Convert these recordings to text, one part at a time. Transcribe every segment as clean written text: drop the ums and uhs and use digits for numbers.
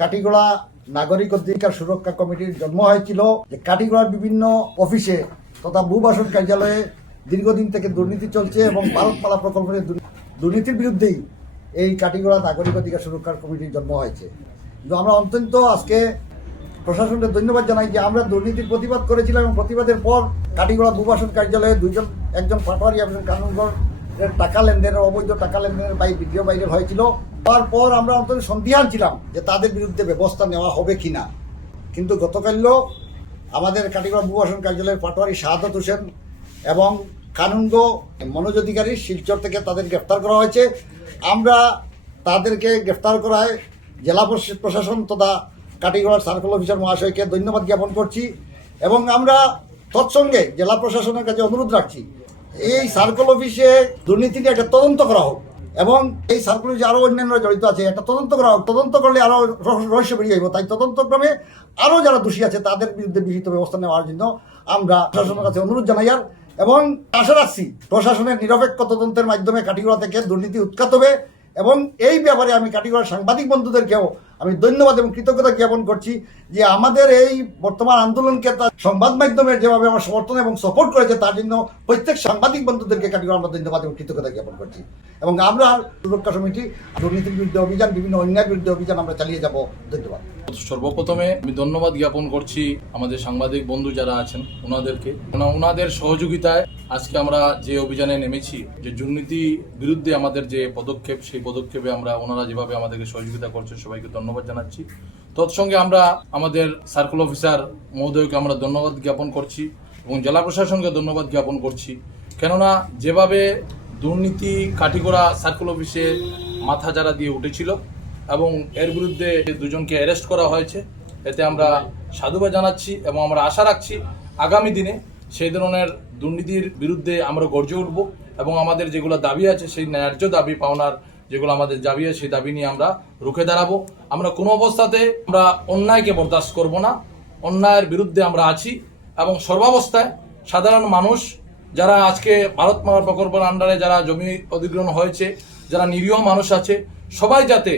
কাটিগড়া নাগরিক অধিকার সুরক্ষা কমিটির জন্ম হয়েছিল যে কাটিগড়ার বিভিন্ন অফিসে তথা ভূবাসন কার্যালয়ে দীর্ঘদিন থেকে দুর্নীতি চলছে এবং ভারতমালা প্রকল্পের দুর্নীতির বিরুদ্ধেই এই কাটিগড়া নাগরিক অধিকার সুরক্ষা কমিটির জন্ম হয়েছে। কিন্তু আমরা অত্যন্ত আজকে প্রশাসনকে ধন্যবাদ জানাই যে আমরা দুর্নীতির প্রতিবাদ করেছিলাম এবং প্রতিবাদের পর কাটিগড়া ভূবাসন কার্যালয়ে একজন পাটোয়ারি এবং কানুনগড়ের টাকা লেনদেনের অবৈধ টাকা লেনদেনের ভিডিও ভাইরাল হয়েছিল। তারপর আমরা অন্তত সন্দিহান ছিলাম যে তাদের বিরুদ্ধে ব্যবস্থা নেওয়া হবে কিনা, কিন্তু গতকালও আমাদের কাটিগড়া ভূবাসন কার্যালয়ের পাটোয়ারি শাহাদত হোসেন এবং কানুনগো মনোজ অধিকারী শিলচর থেকে তাদের গ্রেফতার করা হয়েছে। আমরা তাদেরকে গ্রেফতার করায় জেলা প্রশাসন তথা কাটিগড়ার সার্কেল অফিসার মহাশয়কে ধন্যবাদ জ্ঞাপন করছি এবং আমরা তৎসঙ্গে জেলা প্রশাসনের কাছে অনুরোধ রাখছি এই সার্কেল অফিসে দুর্নীতি নিয়ে একটা তদন্ত করা হোক এবং এই সার্কেল অফিসে আরও অন্যান্য জড়িত আছে একটা তদন্ত করা হোক। তদন্ত করলে আরও রহস্য বেরিয়ে যাইব, তাই তদন্তক্রমে আরও যারা দোষী আছে তাদের বিরুদ্ধে বিহিত ব্যবস্থা নেওয়ার জন্য আমরা প্রশাসনের কাছে অনুরোধ জানাই এবং আশা রাখছি প্রশাসনের নিরপেক্ষ তদন্তের মাধ্যমে কাটিগড়া থেকে দুর্নীতি উৎখাত হবে এবং এই ব্যাপারে আমি কাটিগড়ার সাংবাদিক বন্ধুদেরকেও আমি ধন্যবাদ এবং কৃতজ্ঞতা জ্ঞাপন করছি যে আমাদের এই বর্তমান আন্দোলনকে তার সংবাদ মাধ্যমের যেভাবে আমার সমর্থন এবং সাপোর্ট করেছে তার জন্য প্রত্যেক সাংবাদিক বন্ধুদেরকে কাটিগড়া আমরা ধন্যবাদ এবং কৃতজ্ঞতা জ্ঞাপন করছি এবং আমরা সুরক্ষা সমিতি দুর্নীতির বিরুদ্ধে অভিযান, বিভিন্ন অন্যায়ের বিরুদ্ধে অভিযান আমরা চালিয়ে যাব। ধন্যবাদ। সর্বপ্রথমে আমি ধন্যবাদ জ্ঞাপন করছি আমাদের সাংবাদিক বন্ধু যারা আছেন ওনাদেরকে, ওনাদের সহযোগিতায় আজকে আমরা যে অভিযানে নেমেছি, যে দুর্নীতি বিরুদ্ধে আমাদের যে পদক্ষেপ, সেই পদক্ষেপে আমরা ওনারা যেভাবে আমাদেরকে সহযোগিতা করছে সবাইকে ধন্যবাদ জানাচ্ছি। তৎসঙ্গে আমরা আমাদের সার্কেল অফিসার মহোদয়কে আমরা ধন্যবাদ জ্ঞাপন করছি এবং জেলা প্রশাসনকে ধন্যবাদ জ্ঞাপন করছি, কেননা যেভাবে দুর্নীতি কাটিগড়া সার্কেল অফিসে মাথা যারা দিয়ে উঠেছিল এবং এর বিরুদ্ধে দুজনকে অ্যারেস্ট করা হয়েছে, এতে আমরা সাধুবাদ জানাচ্ছি এবং আমরা আশা রাখছি আগামী দিনে সেই ধরনের দুর্নীতির বিরুদ্ধে আমরা গর্জে উঠব এবং আমাদের যেগুলো দাবি আছে সেই ন্যায্য দাবি পাওনার যেগুলো আমাদের দাবি আছে সেই দাবি নিয়ে আমরা রুখে দাঁড়াবো। আমরা কোনো অবস্থাতে আমরা অন্যায়কে বরদাস্ত করব না, অন্যায়ের বিরুদ্ধে আমরা আছি এবং সর্বাবস্থায় সাধারণ মানুষ যারা আজকে ভারতমালা প্রকল্পের আন্ডারে যারা জমি অধিগ্রহণ হয়েছে, যারা নিরীহ মানুষ আছে, সবাই যাতে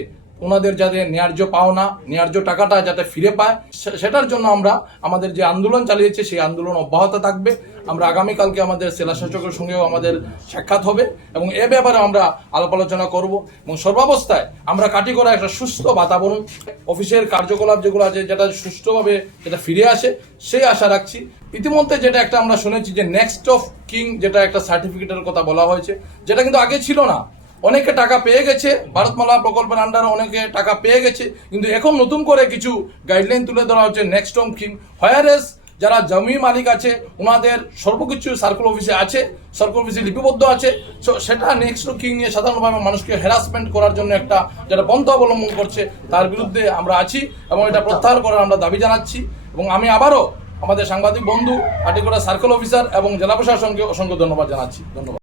ওনাদের যাতে ন্যায্য পাওনা, ন্যায্য টাকাটা যাতে ফিরে পায়, সেটার জন্য আমরা আমাদের যে আন্দোলন চালিয়েছে সেই আন্দোলন অব্যাহত থাকবে। আমরা আগামীকালকে আমাদের জেলা শাসকের সঙ্গেও আমাদের সাক্ষাৎ হবে এবং এ ব্যাপারে আমরা আলাপ আলোচনা করব এবং সর্বাবস্থায় আমরা কাটিগড়া একটা সুস্থ বাতাবরণ, অফিসের কার্যকলাপ যেগুলো আছে যেটা সুষ্ঠুভাবে যেটা ফিরে আসে সেই আশা রাখছি। ইতিমধ্যে যেটা একটা আমরা শুনেছি যে নেক্সট অফ কিং যেটা একটা সার্টিফিকেটের কথা বলা হয়েছে, যেটা কিন্তু আগে ছিল না। অনেকে টাকা পেয়ে গেছে, ভারতমালা প্রকল্পের আন্ডারে অনেকে টাকা পেয়ে গেছে, কিন্তু এখন নতুন করে কিছু গাইডলাইন তুলে ধরা হচ্ছে নেক্সট অফ কিং, হোয়ারেস যারা জমি মালিক আছে ওনাদের সর্বকিছু সার্কেল অফিসে আছে, সার্কেল অফিসে লিপিবদ্ধ আছে, সেটা নেক্সট অফ কিং নিয়ে সাধারণভাবে মানুষকে হ্যারাসমেন্ট করার জন্য একটা যেটা পন্থা অবলম্বন করছে তার বিরুদ্ধে আমরা আছি এবং এটা প্রত্যাহার করার আমরা দাবি জানাচ্ছি এবং আমি আবারও আমাদের সাংবাদিক বন্ধু কাটিগড়া সার্কেল অফিসার এবং জেলা প্রশাসনকে অসংখ্য ধন্যবাদ জানাচ্ছি। ধন্যবাদ।